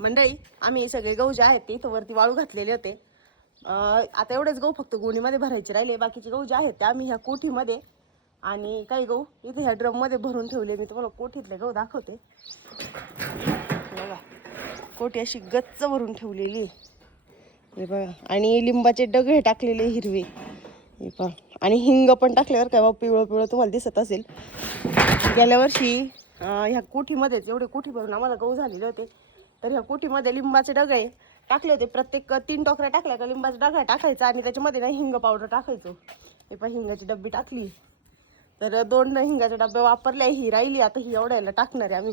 मंडळी आम्ही सगळे गहू जे आहेत ते इथं वरती वाळू घातलेले होते. आता एवढेच गहू फक्त गोणीमध्ये भरायचे राहिले. बाकीचे गहू जे आहेत ते आम्ही ह्या कोठीमध्ये आणि काही गहू इथे ह्या ड्रममध्ये भरून ठेवले. मी तुम्हाला कोठीतले गहू दाखवते बघा. कोठी अशी गच्च भरून ठेवलेली हे बघा. आणि लिंबाचे डगे टाकलेले हिरवे हे पहा. आणि हिंग पण टाकल्यावर काय बा पिवळं पिवळं तुम्हाला दिसत असेल. गेल्या वर्षी ह्या कोठीमध्येच एवढे कोठी भरून आम्हाला गहू झालेले होते. तर ह्या कोठीमध्ये लिंबाचे डगे टाकले होते. प्रत्येक 3 टोकऱ्या टाकल्या का लिंबाचा डगा टाकायचा आणि त्याच्यामध्ये ना हिंग पावडर टाकायचो. हे पण हिंगाची डब्बी टाकली. तर 2 हिंगाचे डब्बे वापरले. ही राहिली आता ही एवढ्याला टाकणार आहे आम्ही.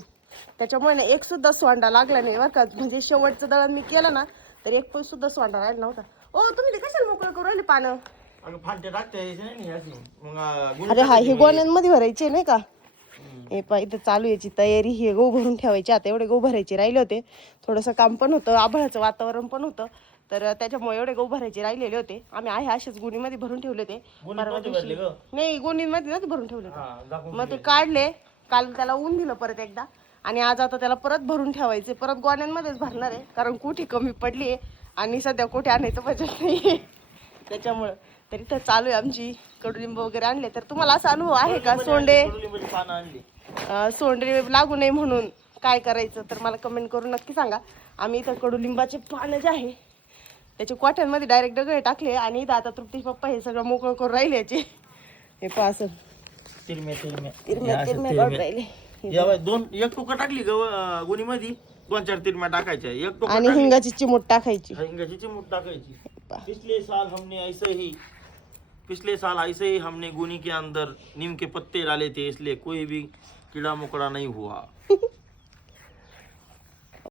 त्याच्यामुळे ना एक सुद्धा सोंडा लागला नाही बरं का. म्हणजे शेवटचं दळण मी केलं ना तर एक पण सुद्धा सोंडा राहिला नव्हता. ओ तुम्ही ते कशाला मोकळं करू राहिले पानं? अरे हा हे गोण्यांमध्ये भरायचे नाही का. हे पा इथं चालू याची तयारी. हे गहू भरून ठेवायचे. आता एवढे गहू भरायचे राहिले होते. थोडंसं काम पण होतं. आभाळाचं वातावरण पण होतं. तर त्याच्यामुळे एवढे गहू भरायचे राहिलेले होते. आम्ही आहे असेच गुणीमध्ये भरून ठेवले होते. नाही गुणीमध्ये नव्हते भरून ठेवले. मग ते काढले. काल त्याला ऊन दिलं परत एकदा. आणि आज आता त्याला परत भरून ठेवायचे. परत गोण्यांमध्येच भरणार आहे. कारण कोठी कमी पडली आहे आणि सध्या कोठी आणायचं बजेट नाही त्याच्यामुळं. तर इथं चालू आहे आमची. कडुलिंब वगैरे आणले. तर तुम्हाला असा अनुभव आहे का सोंडे लागू नये म्हणून काय करायचं तर मला कमेंट करून नक्की सांगा. आम्ही इथं कडुलिंबाचे पानं जे आहे त्याचे कोठ्यांमध्ये डायरेक्ट डगळे टाकले. आणि इथं आता तृप्ती पप्पा हे सगळं मोकळं करून राहिले याचे. हे पहा असं तिरम्या राहिले. एक टोका टाकली गोणीमध्ये 2-4 तिरम्या टाकायच्या. एक टोका आणि हिंगाची चिमूट टाकायची. हिंगाची चिमूट टाकायची. पिछले साल ऐसे ही हमने गोनी के अंदर नीम के पत्ते डाले थे, इसलिए कोई भी कीड़ा मकोड़ा नहीं हुआ.